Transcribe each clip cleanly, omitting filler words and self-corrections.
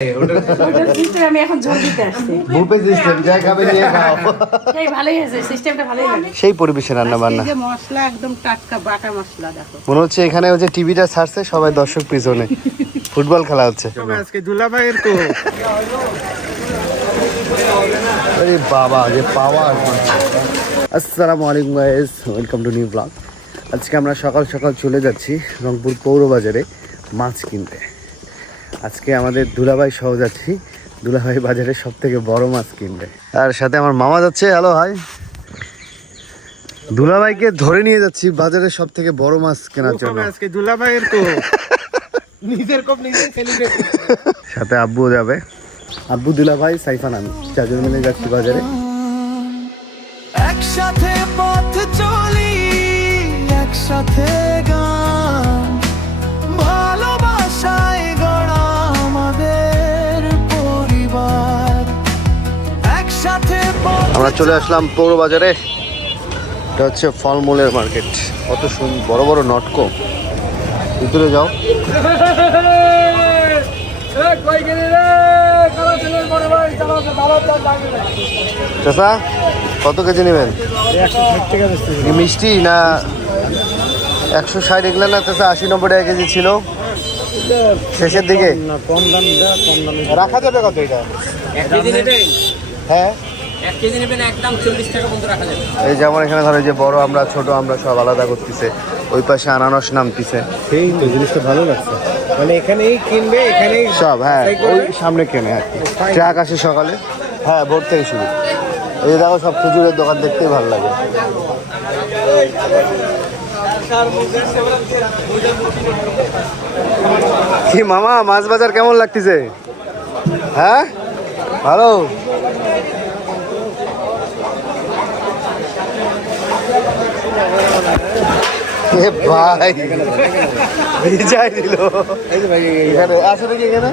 আমি এখন ঝোল দিতে আসছি। বুফে সিস্টেম, যা খাবে নিয়ে খাও। সেই ভালোই হয়েছে, সিস্টেমটা ভালোই লাগে। সেই পরিবেশে রান্না বান্না। এই যে মশলা একদম টাটকা বাটা মশলা দেখো। মনে হচ্ছে এখানে ওই যে টিভিটা ছাড়ছে, সবাই দর্শক পিছনে ফুটবল খেলা হচ্ছে। আজকে দুলাভাইয়ের তো আরে বাবা যে পাওয়ার। আসসালামু আলাইকুম guys, welcome to new blog. আজকে আমরা সকাল সকাল চলে যাচ্ছি রংপুর পৌর বাজারে মাছ কিনতে। আজকে আমাদের দুলাভাই সহ যাচ্ছি দুলাভাই বাজারে সব থেকে বড় মাছ কিনবে। আর সাথে আমার মামা যাচ্ছে। হ্যালো ভাই। দুলাভাইকে ধরে নিয়ে যাচ্ছি বাজারে সব থেকে বড় মাছ কেনার জন্য। আজকে দুলাভাইয়ের তো নিজের কোপ নিজে সেলিব্রেট। সাথে আব্বুও যাবে। আব্বু, দুলাভাই, সাইফান, আমি চারজন মিলে যাচ্ছি বাজারে। একসাথে পথ চলি, একসাথে গান, ভালোবাসায় গড়া আমাদের পরিবার। একসাথে আমরা চলে আসলাম পৌর বাজারে। এটা হচ্ছে ফলমূলের মার্কেট। কত সুন্দর বড় বড় নটকো। ভিতরে যাও। চাচা, কত কেজি নেবেন? মিষ্টি না 160 এগুলো না চাচা? 80-90 টাকা কেজি ছিল শেষের দিকে। কম দাম রাখা যাবে কত এটা? হ্যাঁ, 1 কেজি নেবেন একদম 40 টাকা পর্যন্ত রাখা যাবে। এই যেমন এখানে ধরো যে বড় আমরা ছোট আমরা সব আলাদা করতেছে। ওই পাশে আনারস নামতিছে। সেই তো জিনিসটা ভালো লাগছে, মানে এখানেই কিনবে এখানেই সব। হ্যাঁ, ওই সামনে কেনে আর কি। ট্রাক আসে সকালে। হ্যাঁ, ভোর থেকে শুরু। এই যে দেখো সব খেজুরের দোকান, দেখতেই ভালো লাগে। কি মামা, মাছ বাজার কেমন লাগতেছে? হ্যাঁ, ভালো। এ ভাই ভিজাই দিল। এখানে আসলে কি এখানে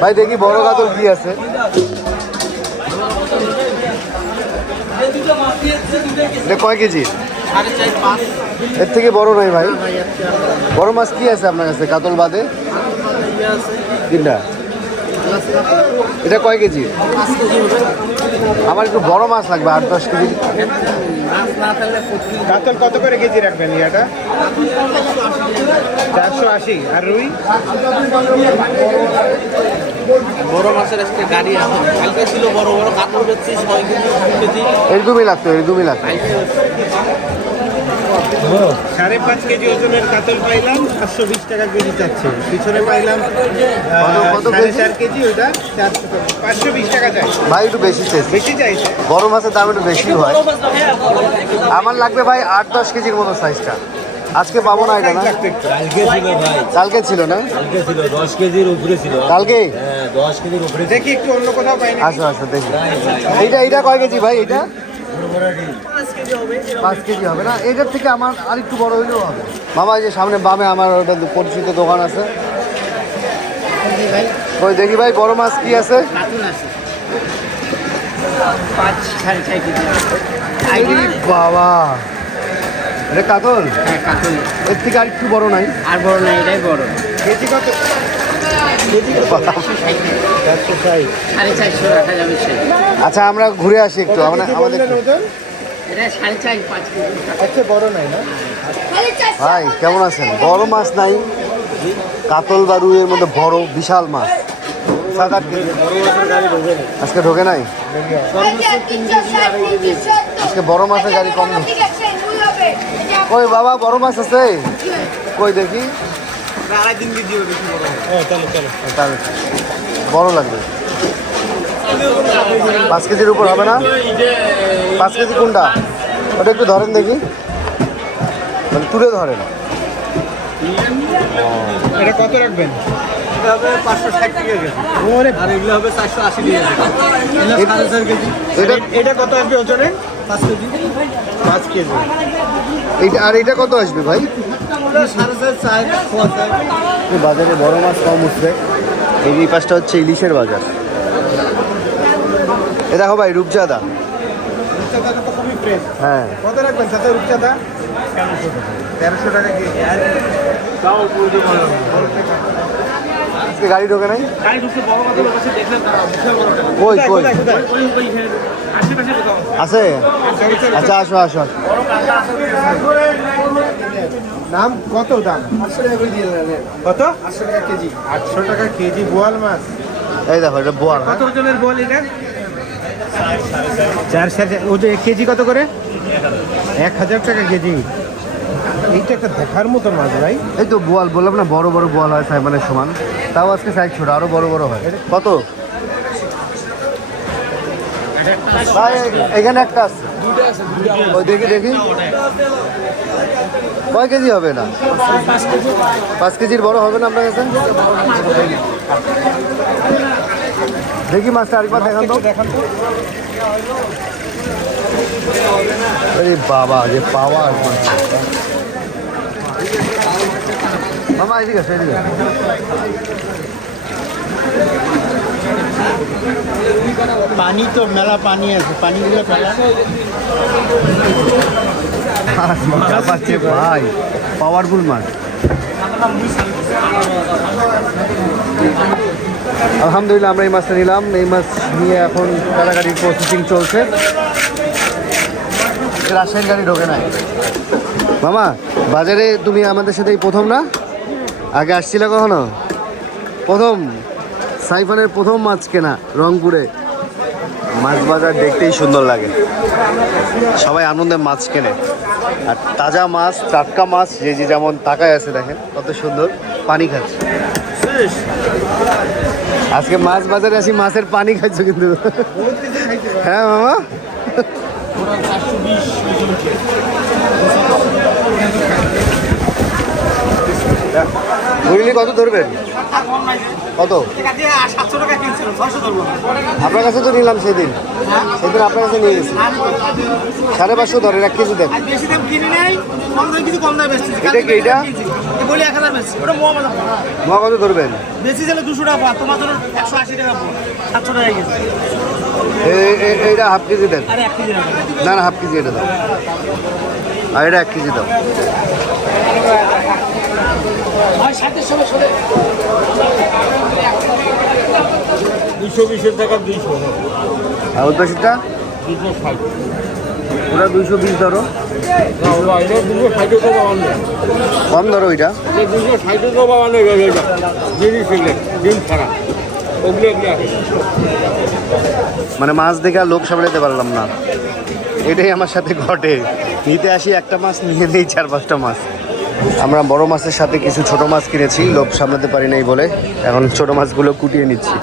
ভাই দেখি বড় কাতল কি আছে। এটা কয় কেজি? এর থেকে বড় নয় ভাই। বড় মাছ কি আছে আপনার কাছে কাতল বাদে? তিনটা। এটা কয় কেজি? আমার একটু বড় মাছ লাগবে, 8-10 কেজি। কাতল কত করে কেজি রাখবেন? এটা 480। আর রুই? বড় মাছের আজকে গাড়ি আছে, কালকে ছিল বড় বড় কাতল বেচছি 6 কেজি 7 কেজি। এরকমই লাগতো, এরকমই লাগতো। 5.5 কেজি ওজনের কাতল পাইলাম 520 টাকা কেজি চাচ্ছে। পিছনে পাইলাম কত কেজি? 4.5 কেজি, ওটা 520 টাকা চাই। ভাই একটু বেশি চাইছে। বেশি চাইছে। বড় মাছের দাম একটু বেশি হয়। আমার লাগবে ভাই 8-10 কেজির মতো সাইজটা। আজকে পাবো না এটা না? কালকে ছিল ভাই, কালকে ছিল না? কালকে ছিল 10 কেজির উপরে ছিল। কালকে? হ্যাঁ 10 কেজির উপরে। দেখি একটু অন্য কোথাও পাই না। আসো আসো দেখি। এইটা কয় কেজি ভাই? এটা 5 কেজি হবে না? এটার থেকে আমার আর একটু বড় হইলেও হবে। মামা, এই যে সামনে বামে আমার ওটা পরিচিত দোকান আছে। ওই দেখি ভাই বড় মাছ কি আছে? বাবা, এটা কাতল? হ্যাঁ, কাতল। এর থেকে আর একটু বড় নাই? আর বড় না, এটাই বড়। কেজি কত? 460। 450 রাখা যাবে সেই। আচ্ছা, আমরা ঘুরে আসি একটু। আমাদের ওজন? এটা 4.5-5 কেজি। আচ্ছা, বড় নাই না? ভাই কেমন আছেন? বড় মাছ নাই? কাতল বা রুইয়ের মধ্যে বড় বিশাল মাছ 7-8 কেজি আজকে ঢোকে নাই। আজকে বড় মাছের গাড়ি কম ঢুকছে। কই বাবা, বড় মাছ আছে? কই দেখি। তাহলে বড় লাগবে। 5 কেজির উপর হবে না? 5 কেজি কোনটা? ওটা একটু ধরেন দেখি, মানে তুলে ধরেন। এটা কত রাখবেন? এটা হবে 560 টাকা কেজি। ওরে, আর এগুলো হবে 480 টাকা কেজি। এটা কত আসবে ওজনে? 5 কেজি। 5 কেজি। এইটা আর এটা কত আসবে ভাই? 4.5 বাজারে বড় মাছ কম উঠছে। এই পাশটা হচ্ছে ইলিশের বাজার। এ দেখো ভাই, রূপচাঁদা। রূপচাঁদা তো খুবই ফ্রেশ। হ্যাঁ, কত রাখবেন সাথে রূপচাঁদা? 1300 টাকা কেজি। আজকে গাড়ি ঢোকে নাই? গাড়ি ঢুকছে বড় কাতল কাছে দেখলেন তারা বিশাল বড় কাতল। কই কই ওই আশেপাশে কোথাও আছে? আচ্ছা আসো আসো। দাম কত দাম? কত? 800 টাকা কেজি। 800 টাকা কেজি বোয়াল মাছ। এই দেখো এটা বোয়াল। কত ওজনের বোয়াল এটা? 4 ওজন কেজি কত করে? 1000 টাকা কেজি। এইটা একটা দেখার মতো মাছ ভাই। এই তো বোয়াল বললাম না, বড় বড় বোয়াল হয় সাইমনের সমান, তাও আজকে সাইজ ছোট, আরো বড় বড় হয়। কত ভাই? এখানে একটা আছে, ওই দেখি দেখি কয় কেজি হবে? না 5 কেজির বড় হবে না আপনার কাছে? দেখি মাছটা আরেকবার দেখান তো। আরে বাবা যে পাওয়ার মাছ। মামা এদিকে আসো, এদিকে আসো। পানি তো মেলা পানি আছে, পানিগুলো ফেলা। মাছ মজা পাচ্ছে ভাই, পাওয়ারফুল মাছ। আলহামদুলিল্লাহ আমরা এই মাছটা নিলাম। এই মাছ নিয়ে এখন কাটাকাটির প্রসেসিং চলছে। রাজশাহীর গাড়ি ঢোকে নাই। মামা বাজারে তুমি আমাদের সাথে এই প্রথম না? আগে আসছিলে কখনো? প্রথম সাইফানের প্রথম মাছ কেনা রংপুরে। মাছ বাজার দেখতেই সুন্দর লাগে, সবাই আনন্দে মাছ কেনে, আর তাজা মাছ টাটকা মাছ যে যে যেমন তাকায় আছে দেখেন কত সুন্দর পানি খাচ্ছে। আজকে মাছ বাজারে আসি, মাছের পানি খাচ্ছ কিন্তু। হ্যাঁ মামা, বুঝলি কত ধরবেন? কত? আপনার কাছে তো নিলাম সেদিন, সেদিন আপনার কাছে নিয়ে গেছি। 550 ধরেন, 1 কেজি দেন। এটা কি? এটা মোয়া কত ধরবেন? এইটা হাফ কেজি দেন। না না হাফ কেজি এটা দাও, আর এটা 1 কেজি দাও। আর ওই পাশেরটা ওটা 220 ধরো, কম ধরো ওইটা। মানে মাছ দেখে আর লোভ সামলাতে পারলাম না, এটাই আমার সাথে ঘটে। নিতে আসি একটা মাছ, নিয়ে নেই 4-5টা মাছ। আমরা বড় মাছের সাথে কিছু ছোট মাছ কিনেছি, লোভ সামলাতে পারি নাই বলে এখন ছোট মাছগুলো কুটিয়ে নিচ্ছি।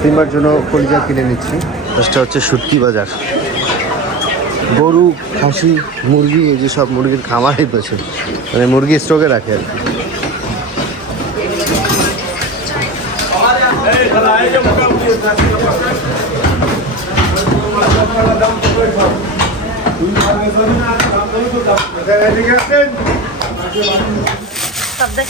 সিম্বার জন্য কলিজা কিনে নিচ্ছি। দশটা হচ্ছে শুটকি বাজার। গরু, খাসি, মুরগি, এই যে সব মুরগির খামারই পেয়েছে, মানে মুরগি স্টকে রাখে আর কি।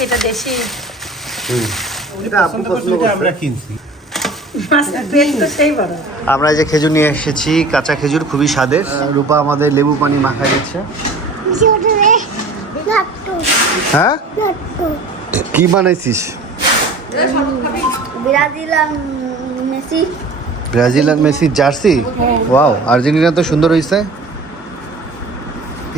সেটা দেশি আমরা কিনছি। আমরা এই যে খেজুর নিয়ে এসেছি, কাঁচা খেজুর, খুবই স্বাদের। রূপা আমাদের লেবু পানি মাখায় দিচ্ছে। হ্যাঁ কি বানাইছিস? ব্রাজিল আর মেসি জার্সি। ওয়াও, আর্জেন্টিনা তো সুন্দর হয়েছে।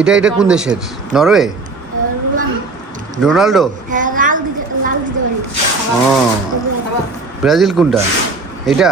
এটা এটা কোন দেশের? নরওয়ে? রোনাল্ডো? ও, ব্রাজিল কোনটা? এটা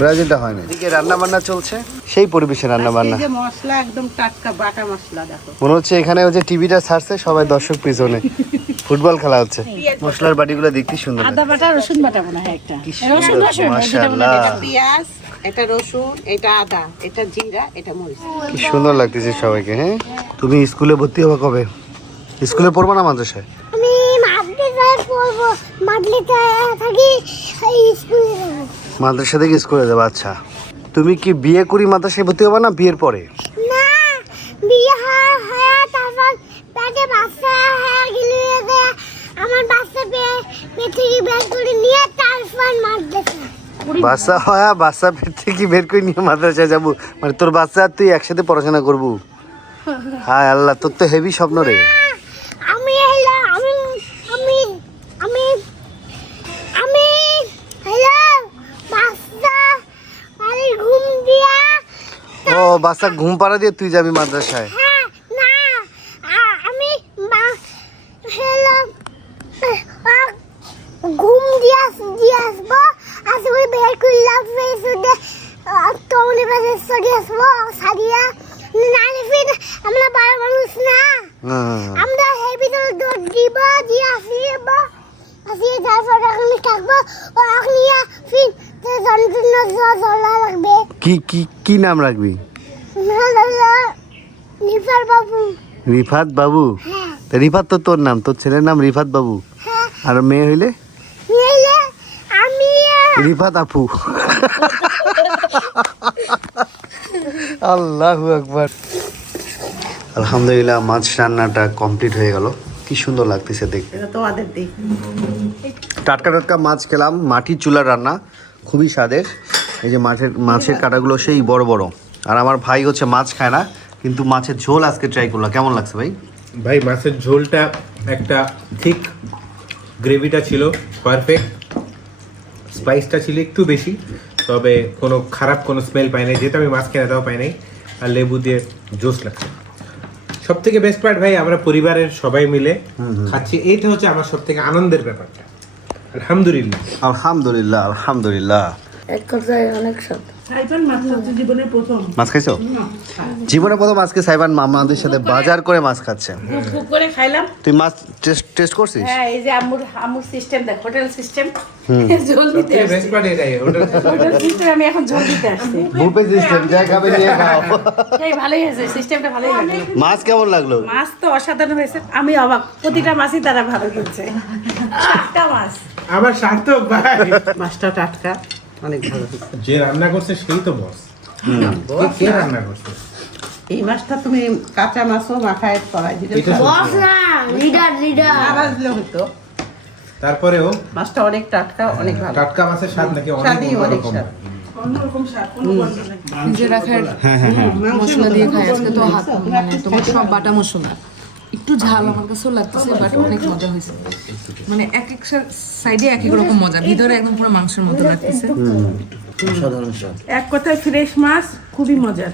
ব্রাজিলটা হয় না। এদিকে রান্না বান্না চলছে, সেই পরিবেশে রান্না বান্না। মশলা একদম টাটকা বাটা মশলা দেখো। মনে হচ্ছে এখানে ওই যে টিভিটা ছাড়ছে, সবাই দর্শক পিছনে ফুটবল খেলা হচ্ছে। মশলার বাটিগুলো দেখতে সুন্দর। আদা বাটা রসুন বাটা মনে হয় একটা। রসুন মাশাআল্লাহ, পেঁয়াজ, এটা রসুন, এটা আদা, এটা জিরা, এটা মরিচ। কি সুন্দর লাগতেছে সবাইকে। হ্যাঁ, তুমি স্কুলে ভর্তি হবে কবে? স্কুলে পড়বা না মাদ্রাসায়? আমি মাদ্রাসায় পড়বো, মাদ্রাসায় থাকি, স্কুলে যাব। মাদ্রাসা থেকে স্কুলে যাবো। আচ্ছা, তুমি কি বিয়ে করি মাদ্রাসায় ভর্তি হবা না বিয়ের পরে? না, বিয়ে হয় তারপর পেটে বাচ্চা হয়ে গেলে আমার বাচ্চা পেট থেকে বের করে নিয়ে তারপর মাদ্রাসা। বাচ্চা হয়, বাচ্চা পেট থেকে বের করে নিয়ে মাদ্রাসায় যাবো? মানে তোর বাচ্চা আর তুই একসাথে পড়াশোনা করবো? হায় আল্লাহ, তোর তো হেভি স্বপ্ন রে। আমি আমি আমি আমি বাচ্চা ঘুম পাড়া দিয়ে তুই যাবি মাদ্রাসায়? হ্যাঁ না আমি হ্যালো ঘুম দিয়ে আসবো আসলে বের করলাম ফেসুদে তোমরা বাজে সরি আসবো সারিয়া নালে ফির আমরা বড় মানুষ না আমরা এই ভিতরে দৌড় দিব দিয়ে আসিবা আসিয়ে যাওয়ার ওখানে থাকবো ওখানে ফির যন্ত্রণা জ্বলা লাগবে। কি কি কি নাম রাখবি? নিফার বাবু। রিফাত বাবু? হ্যাঁ তা রিফাত তো তোর নাম, তোর ছেলের নাম রিফাত বাবু। হ্যাঁ আর মেয়ে হইলে নিলে আমি রিফাত আপু। আল্লাহু আকবার। আলহামদুলিল্লাহ মাছ রান্নাটা কমপ্লিট হয়ে গেল। কি সুন্দর লাগতেছে দেখতে। এটা তোমাদের দিক। টাটকা টাটকা মাছ খেলাম, মাটির চুলার রান্না, খুবই স্বাদের। এই যে মাছের কাঁটাগুলো সেই বড় বড়। আর আমার ভাই হচ্ছে মাছ খায় না, কিন্তু মাছের ঝোল আজকে ট্রাই করলাম। কেমন লাগছে ভাই? ভাই মাছের ঝোলটা একটা ঠিক, গ্রেভিটা ছিল পারফেক্ট, স্পাইসটা ছিল একটু বেশি, তবে কোনো খারাপ কোনো স্মেল পাই নাই, যেটা আমি মাছ খেয়ে তাও পাই নাই। আর লেবু দিয়ে জোস লাগছে। সব থেকে বেস্ট পার্ট ভাই, আমরা পরিবারের সবাই মিলে খাচ্ছি, এইটা হচ্ছে আমার সব থেকে আনন্দের ব্যাপারটা। আলহামদুলিল্লাহ আলহামদুলিল্লাহ আলহামদুলিল্লাহ। এক কথায় অনেক স্বাদ। মাছ খাইছো? জীবনে প্রথম আজকে সাইবান মামাদের সাথে বাজার করে মাছ খাচ্ছে। খুব করে খাইলাম। তুই মাছ টেস্ট করছিস? হ্যাঁ এই যে আম্মুর সিস্টেম দেখ, হোটেল সিস্টেম ঝোল দিতে আসছে। বেস্ট পার্ট এটাই। হোটেল সিস্টেম আমি এখন ঝোল দিতে আসছি। বুফে সিস্টেম, যা খাবে নিয়ে খাও। এই ভালোই হয়েছে, সিস্টেমটা ভালোই লাগলো। মাছ কেমন লাগলো? মাছ তো অসাধারণ হয়েছে, আমি অবাক, প্রতিটা মাছই তারা ভালো কিনছে। টাটকা মাছ, আমার সার্থক ভাই, মাছটা টাটকা, অনেক ভালো হয়েছে। যে রান্না করছে সেই তো বস। কে রান্না করছে? এই মাছটা তুমি কাঁচা মাছও মাখায় করাই দিলে এটা বস না, লিডার ভাজলে হতো। তারপরেও মাছটা অনেক টাটকা, অনেক ভালো। টাটকা মাছের স্বাদ নাকি অনেক স্বাদই অনেক অন্যরকম। স্বাদ। অন্যরকম স্বাদ, কোনো গন্ধ নেই। নিজে রাখার মশলা দিয়ে খাই আজকে তো হাত মানে তোমার সব বাটা মশলা, একটু ঝাল আমার কাছেও লাগতেছে, বাট অনেক মজা হয়েছে। মানে এক এক সাইডে এক এক রকম মজা, ভিতরে একদম পুরো মাংসের মতো লাগতেছে। সাধারণ স্বাদ। এক কথায় ফ্রেশ মাছ, খুবই মজার।